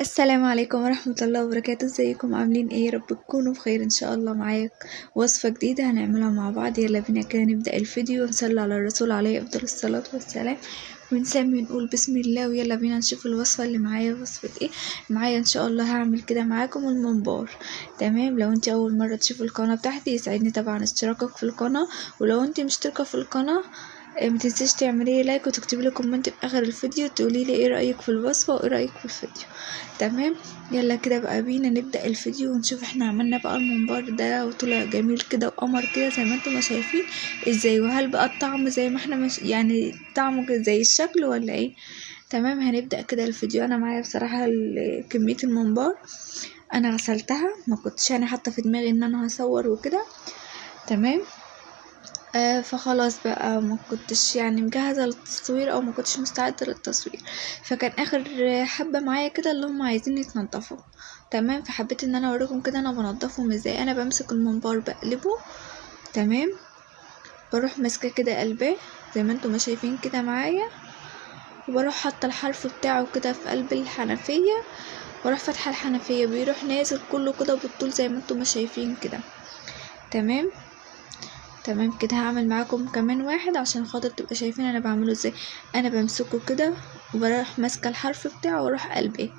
السلام عليكم ورحمة الله وبركاته. ازيكم عاملين ايه؟ يا رب تكونوا بخير ان شاء الله. معاك وصفة جديدة هنعملها مع بعض. يلا بينا كده نبدأ الفيديو ونصلي على الرسول عليه افضل الصلاة والسلام ونسمي نقول بسم الله. ويلا بينا نشوف الوصفة اللي معايا. وصفة ايه معايا؟ ان شاء الله هعمل كده معاكم الممبار. تمام. لو انت اول مرة تشوفوا القناة بتاعتي يسعدني طبعا اشتراكك في القناة، ولو انت مشتركة في القناة متنسيش تعملي لايك وتكتبي لي كومنت في اخر الفيديو تقولي لي ايه رايك في الوصفه وايه رايك في الفيديو. تمام. يلا كده بقى بينا نبدا الفيديو ونشوف احنا عملنا بقى الممبار ده وطلع جميل كده وقمر كده زي ما انتم ما شايفين ازاي، وهل بقى الطعم زي ما احنا يعني طعمه كده زي الشكل ولا ايه؟ تمام. هنبدا كده الفيديو. انا معايا بصراحه كميه الممبار انا غسلتها، ما كنتش انا حاطه في دماغي ان انا هصور وكده. تمام. فخلاص بقى ما كنتش يعني مجهزة للتصوير او ما كنتش مستعدة للتصوير، فكان اخر حبة معايا كده اللي هم عايزين يتنضفوا. تمام. فحبيت ان انا اوريكم كده انا بنضفهم ازاي. انا بمسك الممبار بقلبه. تمام. بروح ماسكه كده قلباه زي ما انتم ما شايفين كده معايا، وبروح حاطه الحرف بتاعه كده في قلب الحنفية، واروح فاتحه الحنفية بيروح نازل كله كده بالطول زي ما انتم ما شايفين كده. تمام. تمام كده. هعمل معاكم كمان واحد عشان خاطر تبقى شايفين انا بعمله ازاي. انا بمسكه كده وبروح ماسكه الحرف بتاعه واروح قلبه.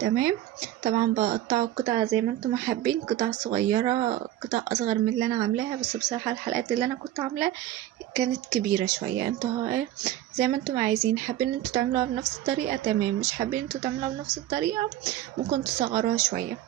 تمام. طبعا بقطعه قطع زي ما انتم حابين، قطع صغيره قطع اصغر من اللي انا عاملاها، بس بصراحه الحلقات اللي انا كنت عاملاها كانت كبيره شويه. انتوا ايه زي ما انتم عايزين. حابين انتوا تعملوها بنفس الطريقه تمام، مش حابين انتوا تعملوها بنفس الطريقه ممكن تصغروها شويه.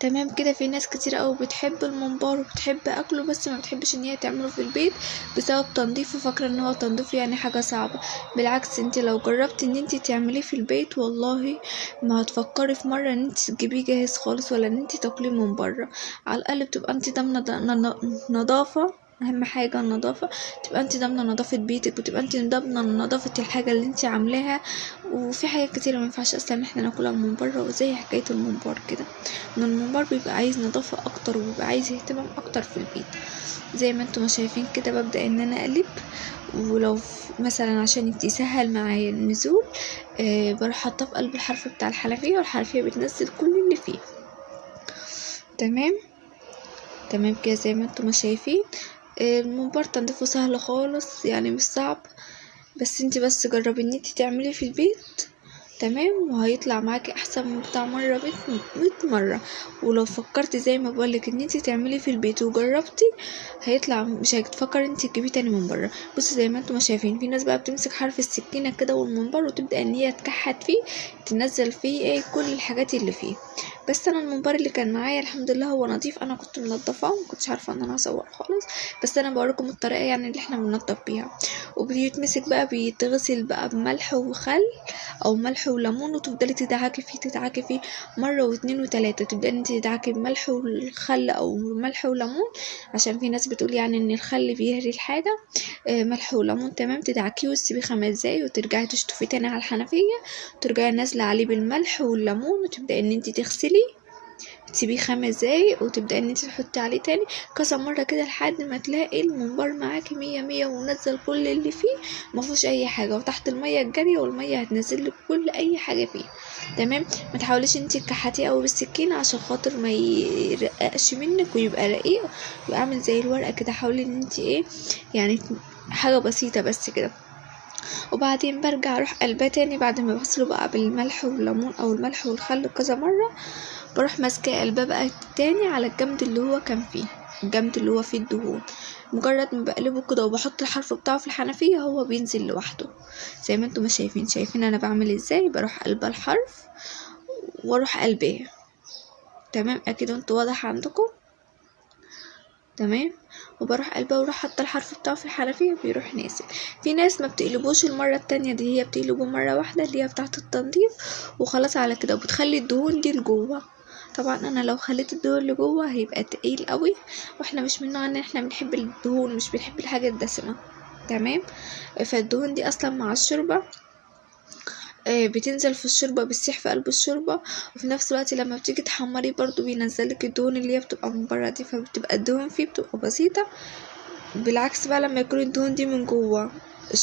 تمام كده. في ناس كتير قوي بتحب الممبار وبتحب اكله، بس ما بتحبش ان هي تعمله في البيت بسبب تنظيفه، فاكره ان هو تنظيفه يعني حاجه صعبه. بالعكس، انت لو جربت ان انت تعمليه في البيت والله ما هتفكري في مره ان انت تجيبيه جاهز خالص ولا ان انت تاكليه من بره. على الاقل بتبقى انت ضامنه نظافه. اهم حاجه النظافه، تبقى انت ضامنه نظافه بيتك وتبقى انت ضامنه نظافه الحاجه اللي انت عاملاها. وفي حاجات كتير ما ينفعش اصلا ان احنا ناكلها من بره، وزي حكايه الممبار كده ان الممبار بيبقى عايز نظافة اكتر وبيبقى عايز اهتمام اكتر في البيت. زي ما انتم شايفين كده ببدأ ان انا اقلب، ولو مثلا عشان يسهل معايا النزول بروح حاطاه في قلب الحرف بتاع الحنفية والحنفية بتنزل كل اللي فيه. تمام. تمام كده زي ما انتم شايفين. الممبار تنظيفه سهل خالص يعني مش صعب، بس انت بس جربي ان انت تعملي في البيت. تمام. وهيطلع معاكي احسن من بتاع مره 100 مره. ولو فكرتي زي ما بقولك ان انتي تعملي في البيت وجربتي هيطلع مش هتفكري انتي تجيبيه تاني من بره. بصي زي ما انتم ما شايفين، في ناس بقى بتمسك حرف السكينه كده والمنبر وتبدا ان هي تكحت فيه تنزل فيه ايه كل الحاجات اللي فيه. بس انا المنبر اللي كان معايا الحمد لله هو نظيف، انا كنت منضفاه ومكنتش عارفه ان انا هصور خالص، بس انا بوريكم الطريقه يعني اللي احنا بننضف بيها. وبيتمسك بقى بيتغسل بقى بملح وخل او ملح وليمون، وتفضلي تدعكي فيه مره واتنين وتلاته. تبدأي انت تدعكي بملح والخل او ملح وليمون، عشان في ناس بتقول يعني ان الخل بيهري الحاجه. ملح وليمون. تمام. تدعكيه وتسيبيه 5 دقايق وترجعي تشطفيه تاني على الحنفيه، ترجعي نازله عليه بالملح والليمون، وتبدأي ان انت تغسلي تسيبيه 5 دقايق، وتبدأي ان انت تحطي عليه تاني كذا مرة كده لحد ما تلاقي الممبار معاكي مية مية ومنزل كل اللي فيه مفيهوش اي حاجة، وتحت المية الجارية والمية هتنزل كل اي حاجة فيه. تمام. ما تحاوليش انت تكحتيه قوي بالسكينة عشان خاطر ما يرققش منك ويبقى رقيق ويبقى عامل زي الورقة كده. حاولي ان انت ايه يعني حاجة بسيطة بس كده. وبعدين برجع اروح قلباه تاني بعد ما بغسله بقى بالملح والليمون او الملح والخل كذا مرة. بروح ماسكه قلبه بقى تاني على الجنب اللي هو كان فيه، الجنب اللي هو فيه الدهون. مجرد ما بقلبه كده وبحط الحرف بتاعه في الحنفية هو بينزل لوحده. زي ما انتم ما شايفين انا بعمل ازاي. بروح قلبه الحرف واروح قلبيه. تمام. اكيد انتوا واضح عندكم. تمام. وبروح قلبه واروح حاطه الحرف بتاعه في الحنفية بيروح نازل. في ناس ما بتقلبوش المرة التانية دي، هي بتقلبه مرة واحدة اللي هي بتاعة التنظيف وخلاص على كده، وبتخلي الدهون دي لجوه. طبعا انا لو خليت الدهون لجوه هيبقى تقيل قوي، واحنا مش من نوع ان احنا بنحب الدهون، مش بنحب الحاجة الدسمة. تمام. فالدهون دي اصلا مع الشوربة بتنزل في الشوربة بتسيح في قلب الشوربة، وفي نفس الوقت لما بتيجي تحمري برضو بينزلك الدهون اللي هي بتبقى من برا دي، فبتبقى الدهون فيه بتبقى بسيطة. بالعكس بقى لما يكون الدهون دي من جوه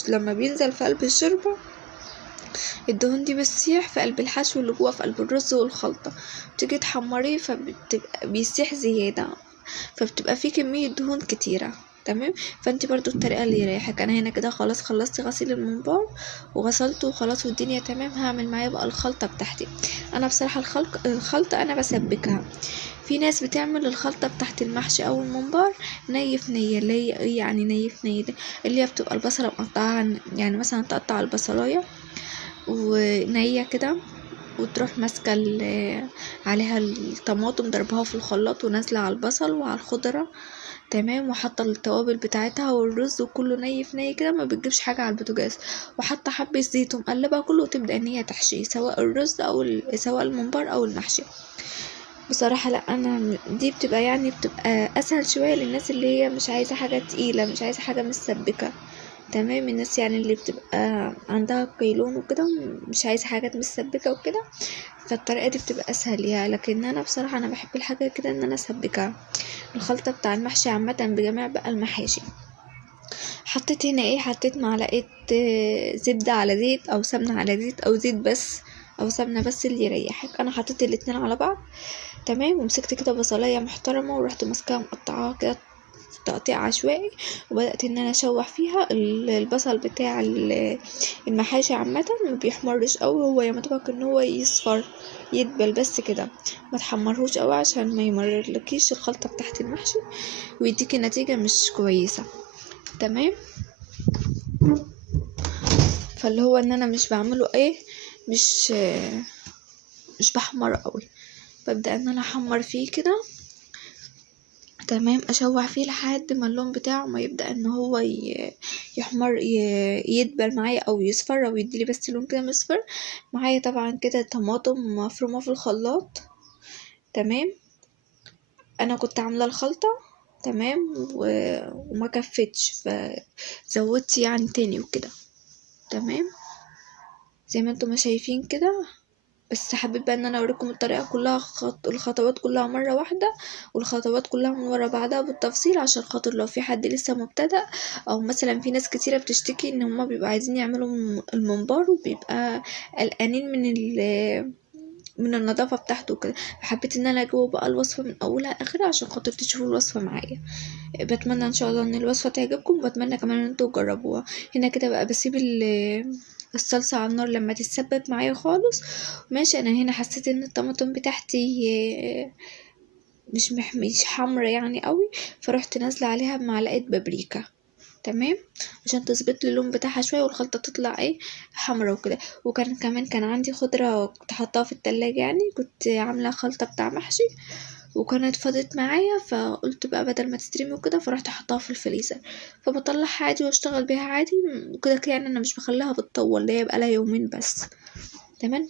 لما بينزل في قلب الشوربة الدهون دي بتسيح في قلب الحشو اللي جوه في قلب الرز والخلطة، تيجي تحمريه فبتبقى بيسيح زيادة، فبتبقى فيه كمية دهون كتيرة. تمام. فانت برضو الطريقة اللي يريحك. انا هنا كده خلاص خلصت غسيل الممبار وغسلته وخلاص والدنيا تمام. هعمل معايا بقى الخلطة بتاعتي. انا بصراحة الخلطة انا بسبكها. في ناس بتعمل الخلطة بتاعت المحشي او الممبار ني في نية، اللي هي يعني ني في نية اللي هي بتبقى البصلة مقطعها، يعني مثلا تقطع البصلاية ونية كده، وتروح ماسكة عليها الطماطم ضربها في الخلاط ونازلة على البصل وعلى الخضرة. تمام. وحاطة التوابل بتاعتها والرز وكله ني في ني كده، ما بتجيبش حاجة على البوتاجاز، وحاطة حبة زيت ومقلبها كله، وتبدأ ان هي تحشيه سواء الرز او سواء الممبار او المحشي. بصراحة لا، انا دي بتبقى يعني بتبقى اسهل شوية للناس اللي هي مش عايزة حاجة تقيلة، مش عايزة حاجة مسبكة. تمام. الناس يعني اللي بتبقى عندها قولون وكده، مش عايزة حاجة مسبكة وكده، فالطريقة دي بتبقى اسهل ليها. لكن انا بصراحة انا بحب الحاجة كده ان انا اسبكها. الخلطة بتاع المحشي عامة بجميع بقى المحاشي. حطيت هنا ايه، حطيت معلقة زبدة على زيت او سمنة على زيت او زيت بس او سمنة بس اللي يريحك. انا حطيت الاتنين على بعض. تمام. ومسكت كده بصلاية محترمة ورحت ماسكاها مقطعاها كده تقطيع عشوائي، وبدأت ان انا اشوح فيها البصل بتاع المحاشي. عامة ما بيحمرش قوي، هو يا مطبق ان هو يصفر يدبل بس كده، ما تحمرهوش قوي عشان ما يمررلكيش الخلطة بتاعت المحشي ويديكي نتيجة مش كويسة. تمام. فاللي هو ان انا مش بعمله ايه، مش مش بحمر قوي، ببدأ ان انا احمر فيه كده. تمام. اشوح فيه لحد ما اللون بتاعه ما يبدأ ان هو يحمر، يدبل معايا او يصفر او يديلي بس لون كده مصفر معايا. طبعا كده طماطم مفرومة في الخلاط. تمام. انا كنت عاملة الخلطة. تمام. وما كفتش فزودت يعني تاني وكده. تمام. زي ما انتم ما شايفين كده. بس حبيت بقى ان انا اوريكم الطريقه كلها، الخطوات كلها مره واحده، والخطوات كلها من ورا بعضها بالتفصيل، عشان خاطر لو في حد لسه مبتدئ، او مثلا في ناس كتيره بتشتكي ان هما بيبقوا عايزين يعملوا الممبار وبيبقى قلقانين من النظافه بتاعته كده. حبيت ان انا اجيبه بقى الوصفه من اولها لاخرها عشان خاطر تشوفوا الوصفه معايا. بتمنى ان شاء الله ان الوصفه تعجبكم، وبتمنى كمان ان انتوا تجربوها. هنا كده بقى بسيب الصلصة على النار لما تتسبك معايا خالص. ماشي. انا هنا حسيت ان الطماطم بتاعتي مش حمرا يعني قوي، فرحت نازلة عليها بمعلقة بابريكا. تمام. عشان تظبط لي اللون بتاعها شويه والخلطه تطلع ايه، حمرا وكده. وكان كمان كان عندي خضره كنت حطاها في التلاجة، يعني كنت عامله خلطه بتاع محشي وكانت فضت معايا، فقلت بقى بدل ما تسترمي وكده فرحت احطها في الفريزر، فبطلعها عادي واشتغل بيها عادي وكده. يعني انا مش بخليها بتطول، هي بقى لها يومين بس. تمام.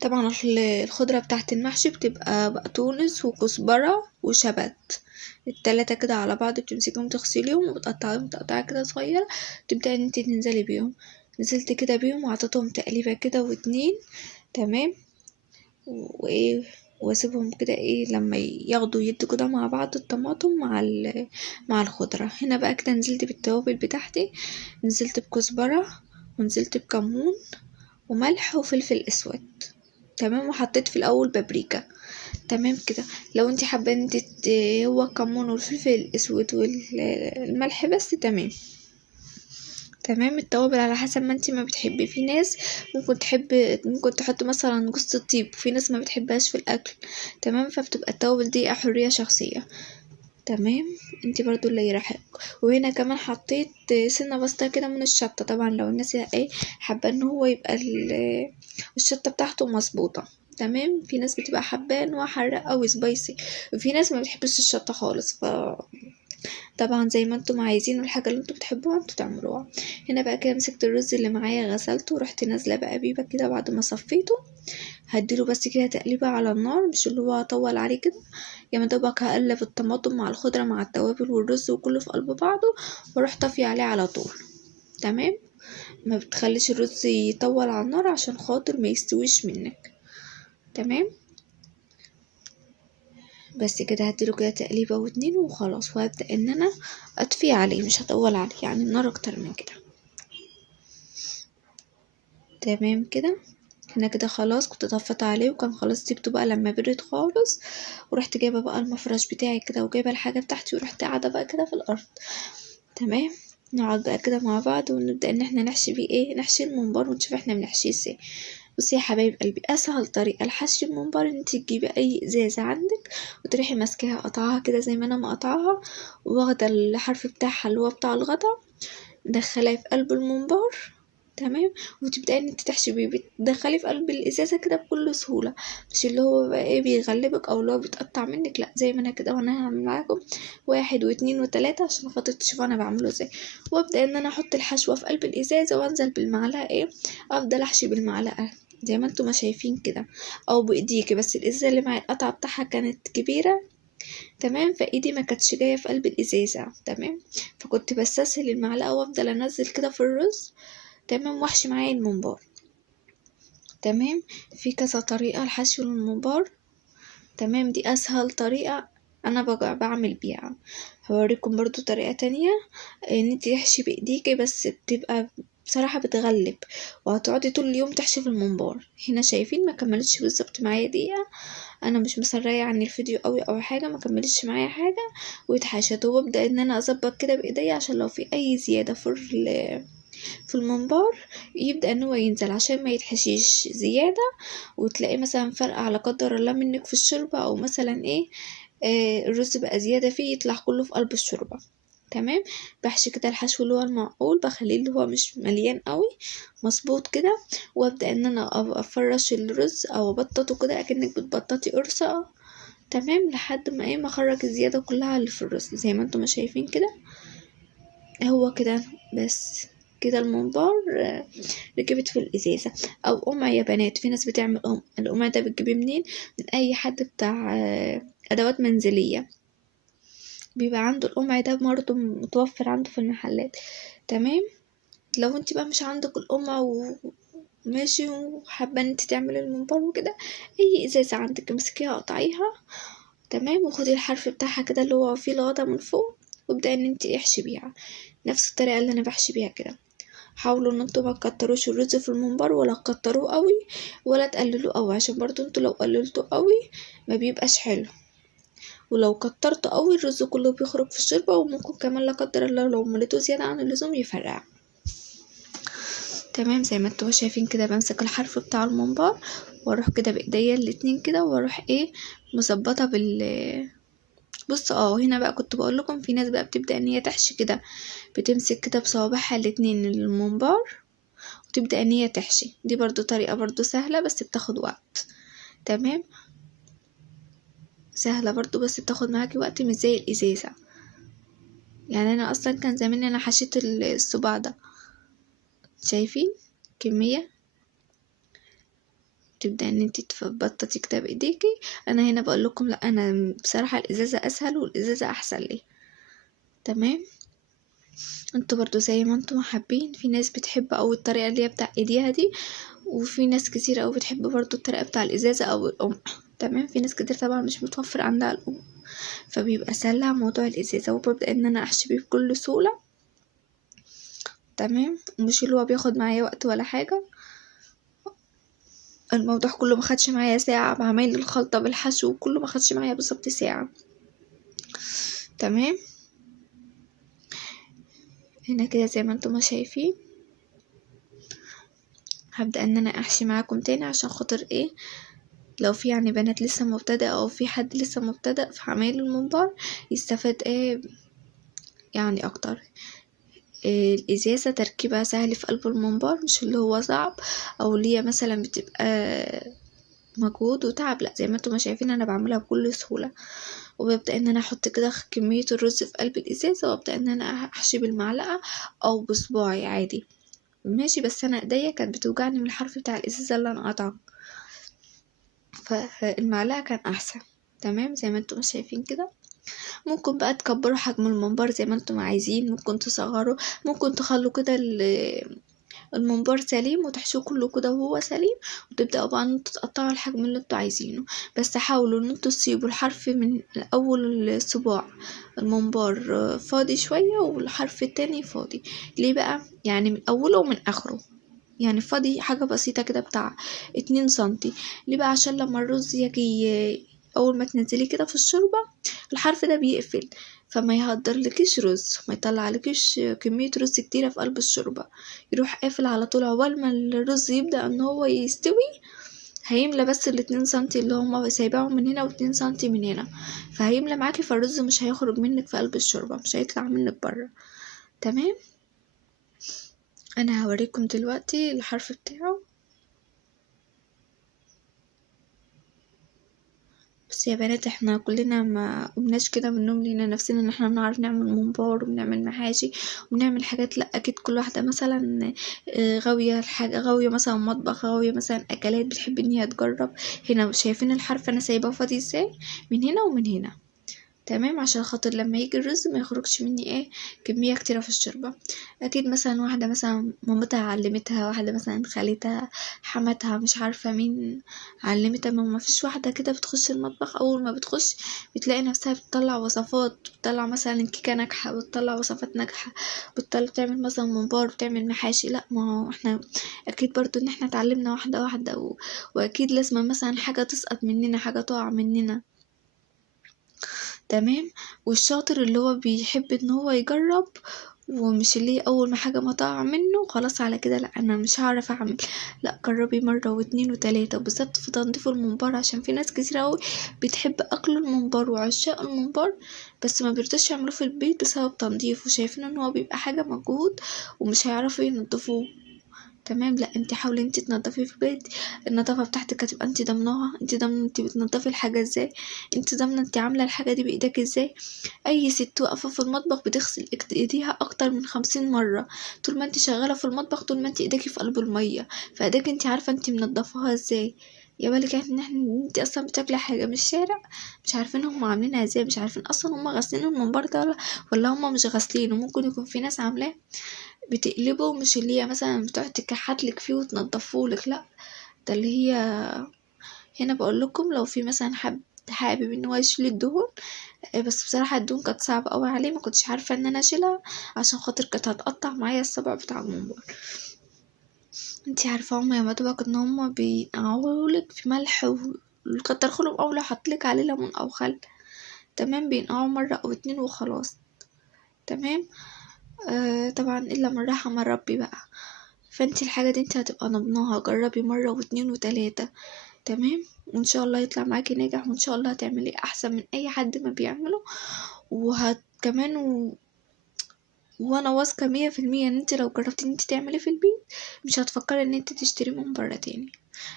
طبعا الخضرة بتاعت المحشي بتبقى بقدونس وكزبرة وشبت، التلاتة كده على بعض، بتمسكيهم تغسليهم وبتقطعيهم تقطيعة كده صغيرة، تبدأي ان انتي تنزلي بيهم. نزلت كده بيهم وعطيتهم تقليبة كده واتنين. تمام. وايه، واسيبهم كده ايه لما ياخدوا يدوا كده مع بعض الطماطم مع الخضرة. هنا بقى كده نزلت بالتوابل بتاعتي، نزلت بكزبرة ونزلت بكمون وملح وفلفل اسود. تمام. وحطيت في الاول بابريكا. تمام كده. لو انت حابه انت هو الكمون والفلفل الاسود والملح بس. تمام. تمام. التوابل على حسب ما انت ما بتحبي. في ناس ممكن تحط مثلا جوز الطيب، في ناس ما بتحبهاش في الاكل. تمام. فبتبقى التوابل دي حريه شخصيه. تمام. انت برضو اللي يريحك. وهنا كمان حطيت سنه بسيطه كده من الشطه، طبعا لو الناس ايه حابه ان هو يبقى الشطه بتاعته مظبوطه. تمام. في ناس بتبقى حابه ان هو حراق او سبايسي، وفي ناس ما بتحبش الشطه خالص. طبعا زي ما انتم عايزين والحاجه اللي انتم بتحبوها انتم تعملوها. هنا بقى كده مسكت الرز اللي معايا غسلته ورحت نازله بقى بيه بقى كده بعد ما صفيته. هديله بس كده تقليبه على النار، مش اللي هو اطول عليه كده، يا دوبك هقلب الطماطم مع الخضره مع التوابل والرز وكله في قلب بعضه، واروح طافيه عليه على طول. تمام. ما بتخليش الرز يطول على النار عشان خاطر ما يستويش منك. تمام. بس كده هديله كده تقليبه واتنين وخلاص، وهبدأ ان انا اطفي عليه، مش هطول عليه يعني النار اكتر من كده. تمام كده. هنا كده خلاص كنت طفيت عليه وكان خلاص سيبته بقى لما برد خالص، ورحت جايبه بقى المفرش بتاعي كده وجايبه الحاجه بتاعتي ورحت قاعده بقى كده في الارض. تمام. نقعد بقى كده مع بعض ونبدا ان احنا نحشي بيه ايه، نحشي الممبار ونشوف احنا بنحشيه ازاي. بصي يا حبايب قلبي، اسهل طريقه لحشي الممبار ان انت تجيبي اي ازازه عندك وتروحي ماسكاها قطعها كده زي ما انا مقطعها، واخده الحرف بتاعها اللي هو بتاع الغطا، مدخلاه في قلب الممبار. تمام. وتبدأي ان انت تحشي بيه، بتدخليه في قلب الازازه كده بكل سهوله، مش اللي هو بقى ايه بيغلبك او اللي هو بيتقطع منك، لا زي ما انا كده. وانا هعمل معاكم 1 و2 و3 عشان خاطر تشوفوا انا بعمله ازاي. وابدأ ان انا احط الحشوه في قلب الازازه وانزل بالمعلقه ايه، افضل احشي بالمعلقه زي ما انتم ما شايفين كده، او بايديكي. بس الازازه اللي معايا القطعه بتاعها كانت كبيره، تمام، فايدي ما كانتش جايه في قلب الازازه. تمام. فكنت بستسهل المعلقه وافضل انزل كده في الرز. تمام. واحشي معايا الممبار. تمام. في كذا طريقه لحشو الممبار. تمام. دي اسهل طريقه انا بعمل بيها. هوريكم برضو طريقه تانية ان انت تحشي بايديكي، بس بتبقى بصراحه بتغلب وهتقعدي طول اليوم تحشي في الممبار. هنا شايفين ما كملتش بالظبط معايا دقيقه، انا مش مسرعه عن الفيديو قوي او حاجه، ما كملتش معايا حاجه واتحشت. وببدا ان انا اظبط كده بايديا عشان لو في اي زياده في الممبار يبدا ان هو ينزل عشان ما يتحشيش زياده، وتلاقي مثلا فرق على قدر الله منك في الشوربه، او مثلا ايه الرز بقى زياده فيه يطلع كله في قلب الشوربه. تمام. بحشي كده الحشو اللي هو المعقول، بخليه اللي هو مش مليان قوي، مظبوط كده. وابدا ان انا افرش الرز او ابططه كده اكنك بتبططي قرصه. تمام. لحد ما ايه ما اخرج الزياده كلها اللي في الرز زي ما انتم ما شايفين كده. هو كده بس. كده الممبار ركبت في الازازه. او قمع يا بنات، في ناس بتعمل القمع ده بتجيبيه منين؟ من اي حد بتاع ادوات منزليه، بيبقى عنده القمع ده برضه متوفر عنده في المحلات. تمام. لو انت بقى مش عندك القمع ماشي وحابه ان انت تعملي الممبار وكده، اي ازازه عندك امسكيها قطعيها. تمام. وخدي الحرف بتاعها كده اللي هو فيه الغطا من فوق، وابدأي ان انت احشي بيها نفس الطريقه اللي انا بحشي بيها كده. حاولوا ان انتوا ما تكتروش الرز في الممبار، ولا تكتروه قوي ولا تقللوه قوي، عشان برضو انتوا لو قللتوه قوي ما بيبقاش حلو، ولو كترته قوي الرز كله بيخرج في الشوربه، وممكن كمان لا قدر الله لو مليتوه زياده عن اللزوم يفرقع. تمام. زي ما انتوا شايفين كده بمسك الحرف بتاع الممبار واروح كده بايديا الاتنين كده، واروح ايه مظبطه بص هنا بقى كنت بقول لكم في ناس بقى بتبدا ان هي تحشي كده، بتمسك كده بصوابعها الاتنين الممبار وتبدا ان هي تحشي. دي برضو طريقه برضو سهله بس بتاخد وقت. تمام. سهله برضو بس بتاخد معاكي وقت، مش زي الازازه. يعني انا اصلا كان زمان انا حشيت الصباع ده، شايفين كميه. تبدا ان انت تبططي كده بايديكي. انا هنا بقول لكم لا، انا بصراحه الازازه اسهل والازازه احسن لي. تمام. انتوا برضو زي ما انتوا حابين. في ناس بتحب او الطريقه اللي هي بتاع ايديها دي، وفي ناس كتير او بتحب برضو الطريقه بتاع الازازه او القمع. تمام. في ناس كتير طبعا مش متوفر عندها القمع، فبيبقى سهل موضوع الازازه، وببدا ان انا احشي بيه بكل سهوله. تمام. مش اللي هو بياخد معايا وقت ولا حاجه. الموضوع كله ما خدش معايا ساعه بعمل الخلطه بالحشو، كله ما خدش معايا بالظبط ساعه. تمام. هنا كده زي ما انتم ما شايفين. هبدأ ان انا احشي معاكم تاني عشان خاطر ايه، لو في يعني بنات لسه مبتدئة او في حد لسه مبتدئ في عمايل الممبار يستفاد ايه يعني اكتر. إيه الازازة تركيبها سهل في قلب الممبار، مش اللي هو صعب او اللي هي مثلا بتبقى مجهود وتعب، لا زي ما انتم شايفين انا بعملها بكل سهولة. وببدأ ان انا احط كده كمية الرز في قلب الازازة، وابدأ ان انا احشي بالمعلقة او بصباعي عادي ماشي. بس انا ايديا كانت بتوجعني من الحرف بتاع الازازة اللي انا قطعه، فالمعلقة كان احسن. تمام. زي ما انتم شايفين كده. ممكن بقى تكبروا حجم الممبار زي ما انتم عايزين، ممكن تصغروا، ممكن تخلوا كده الممبار سليم وتحشوه كله كده وهو سليم، وتبدأوا بقى ان انتوا تقطعوا الحجم اللي انتوا عايزينه. بس حاولوا ان انتوا تسيبوا الحرف من اول الصباع الممبار فاضي شوية، والحرف التاني فاضي. ليه بقى؟ يعني من اوله ومن اخره، يعني فاضي حاجة بسيطة كده بتاع 2 سنتي. ليه بقى؟ عشان لما الرز يجي اول ما تنزليه كده في الشوربة الحرف ده بيقفل، فما يهدرلكيش رز، ما يطلعلكيش كمية رز كتيرة في قلب الشوربة، يروح قافل على طول. عقبال ما الرز يبدأ ان هو يستوي هيملى بس ال2 سنتي اللي هما سايباهم من هنا و2 سنتي من هنا، فهيملى معاكي، فالرز مش هيخرج منك في قلب الشوربة، مش هيطلع منك برا. تمام. انا هوريكم دلوقتي الحرف بتاعه. بس يا بنات احنا كلنا ما قمناش كده من النوم لينا نفسنا ان احنا بنعرف نعمل ممبار وبنعمل محاشي وبنعمل حاجات. لا اكيد كل واحده مثلا غاويه الحاجه، غاويه مثلا مطبخ، غاويه مثلا اكلات، بتحب ان هي تجرب. هنا شايفين الحرف انا سايباه فاضي ازاي من هنا ومن هنا. تمام، عشان خاطر لما يجي الرز ما يخرجش مني كميه كتيره في الشوربه. اكيد مثلا واحده مثلا مامتها علمتها، واحده مثلا خالتها، حماتها، مش عارفه مين علمتها. ما فيش واحده كده بتخش المطبخ اول ما بتخش بتلاقي نفسها بتطلع وصفات، بتطلع مثلا كيكه ناجحه، بتطلع وصفات ناجحه، بتطلع بتعمل مثلا ممبار، بتعمل محاشي. لا، ما هو احنا اكيد برضو ان احنا اتعلمنا واحده واحده واكيد لازم مثلا حاجه تسقط مننا، حاجه تقع مننا. تمام. والشاطر اللي هو بيحب ان هو يجرب، ومش اللي اول ما حاجه ما تقع منه خلاص على كده لا انا مش هعرف اعمل. لا، جربي مره واتنين وتلاته، وبالذات في تنظيف الممبار، عشان في ناس كتير قوي بتحب اكل الممبار وعشاق الممبار بس ما بيرضوش يعملوه في البيت بسبب تنظيفه، شايفين ان هو بيبقى حاجه مجهود ومش هيعرفوا ينضفوه. تمام. لا، انت حاولي انت تنضفي في البيت، النظافه بتاعتك هتبقى انت ضامناها، انت ضامنه انت بتنضفي الحاجه ازاي، انت ضامنه انت عامله الحاجه دي بايدك ازاي. اي ست واقفه في المطبخ بتغسل ايديها اكتر من 50 مره طول ما انت شغاله في المطبخ، طول ما انت ايديكي في قلب الميه، فايديك انت عارفه انت منضفاها ازاي. يا بالك ان احنا انت اصلا بتاكلي حاجه من الشارع مش عارفين هم عاملينها ازاي، مش عارفين اصلا هم غاسلين الممبار ده ولا هم مش غاسلينه. ممكن يكون في ناس عاملاه بتقلبه، مش اللي هي مثلا بتقعد تكحتلك فيه وتنضفهولك، لا، ده اللي هي هنا بقول لكم لو في مثلا حابب ان هو يشيل الدهون. بس بصراحه الدهون كانت صعبه قوي عليه، ما كنتش عارفه ان انا اشيلها عشان خاطر كانت هتقطع معايا الصبع بتاع الممبار. انتي عارفه هما يا مدوبك ان هما بينقعولك في ملح وكتر خيرهم او لو حطلك عليه ليمون او خل. تمام، بينقعوا مره او اتنين وخلاص. تمام. طبعا الا من رحم ربي بقى. فانتي الحاجه دي انتي هتبقى ضمناها، جربي مره واتنين وتلاته. تمام، وان شاء الله يطلع معاكي ناجح، وان شاء الله هتعملي احسن من اي حد ما بيعمله. كمان وانا واثقه 100% ان انت لو جربتي ان انت تعملي في البيت مش هتفكري ان انت تشتري من بره تاني،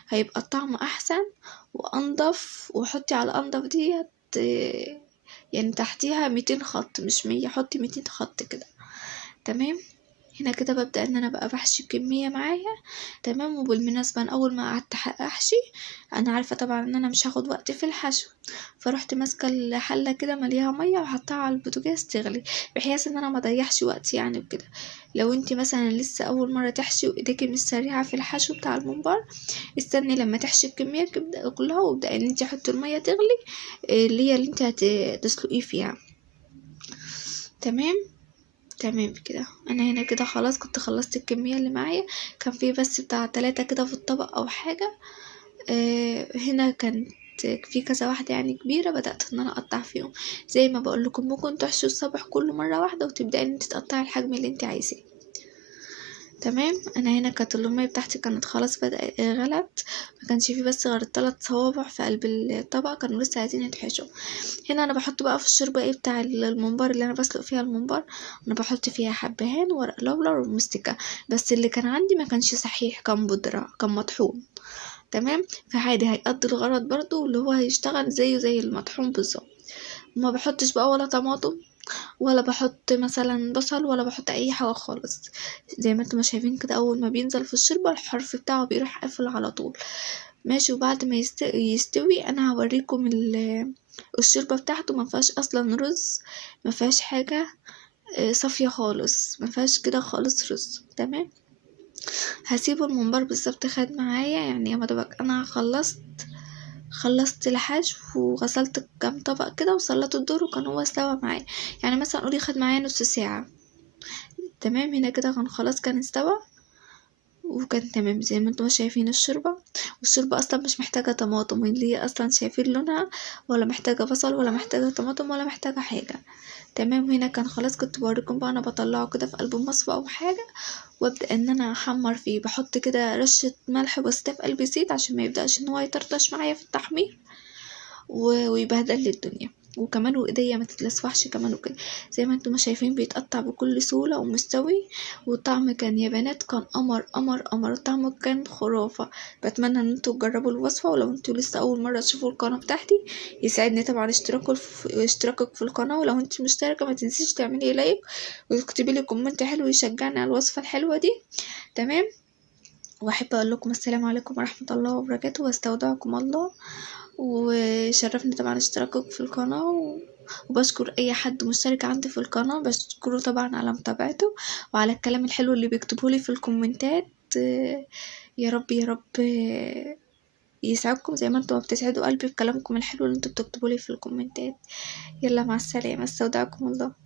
هيبقى الطعم احسن وانضف. وحطي على انضف ديت يعني تحتيها 200 خط مش 100، حطي 200 خط كده. تمام. هنا كده ببدأ ان انا بقى بحشي كمية معايا. تمام. وبالمناسبة أنا اول ما قعدت احشي انا عارفة طبعا ان انا مش هاخد وقت في الحشو، فرحت ماسكة الحلة كده مليها مية وحطها على البوتاجاز تغلي، بحيث ان انا ما اضيعش وقت يعني وكده. لو انتي مثلا لسه اول مرة تحشي وايديكي مش سريعة في الحشو بتاع الممبار، استني لما تحشي الكمية كلها وابدأ ان انتي حطي المية تغلي اللي هي اللي انتي هتسلقيه فيها. تمام. تمام كده. انا هنا كده خلاص كنت خلصت الكمية اللي معايا، كان في بس بتاع 3 كده في الطبق او حاجة. هنا كانت في كذا واحدة يعني كبيرة، بدأت ان انا اقطع فيهم زي ما بقول لكم. ممكن تحشوا الصبح كله مرة واحدة وتبدأي ان انت تقطعي الحجم اللي انت عايزاه. تمام. انا هنا كانت الامية بتاعتي كانت خلاص بدأت غلت، ما كانش فيه بس غير 3 صوابع في قلب الطبق كانوا لسه عايزين يتحشوا. هنا انا بحط بقى في الشوربه بتاع الممبار اللي انا بسلق فيها الممبار، انا بحط فيها حبهان ورق لورا ومستكه، بس اللي كان عندي ما كانش صحيح، كان بودره، كان مطحون. تمام. فعادي هيقضي الغرض برضو، اللي هو هيشتغل زيه زي المطحون بالظبط. ما بحطش بقى ولا طماطم ولا بحط مثلا بصل ولا بحط اي حاجه خالص. زي ما انتم شايفين كده اول ما بينزل في الشوربه الحرف بتاعه بيروح قافل على طول. ماشي. وبعد ما يستوي انا هوريكم الشوربه بتاعته ما فيهاش اصلا رز، ما فيهاش حاجه، صافيه خالص، ما فيهاش كده خالص رز. تمام. هسيب الممبار بالظبط خد معايا يعني يا مدبك انا خلصت الحشو وغسلت كام طبق كده وسلطت الدور وكان هو استوى معايا، يعني مثلا قولي خد معايا نص ساعه. تمام. هنا كده كان خلاص كان استوى وكان تمام زي ما انتم شايفين الشوربة. والشوربة اصلا مش محتاجة طماطم، اللي هي اصلا شايفين لونها، ولا محتاجة بصل ولا محتاجة طماطم ولا محتاجة حاجة. تمام. هنا كان خلاص، كنت بوريكم بقى انا بطلعه كده في قلب المصفى او حاجة، وابدا ان انا احمر فيه. بحط كده رشة ملح بسيطة في قلب الزيت عشان ما يبداش ان هو يطرطش معايا في التحمير ويبهدل لي الدنيا. وكمان وايديا ما تتلسوحش كمان وكده. زي ما انتم شايفين بيتقطع بكل سهولة ومستوي. والطعم كان يا بنات كان قمر قمر قمر، الطعم كان خرافة. بتمنى ان انتوا تجربوا الوصفة. ولو انتوا لسه اول مرة تشوفوا القناة بتاعتي، يسعدني طبعا اشتراكك في القناة. ولو انت مشتركة ما تنسيش تعملي لايك وتكتبي لي كومنت حلو يشجعني على الوصفة الحلوة دي. تمام. واحب اقول لكم السلام عليكم ورحمة الله وبركاته، واستودعكم الله. وشرفني طبعا اشتراكك في القناة وبشكر اي حد مشترك عندي في القناة، بشكره طبعا على متابعته وعلى الكلام الحلو اللي بيكتبه لي في الكومنتات. يا رب يا رب يسعدكم زي ما انتم بتسعدوا قلبي بكلامكم الحلو اللي انتم بتكتبوا لي في الكومنتات. يلا مع السلامة، استودعكم الله.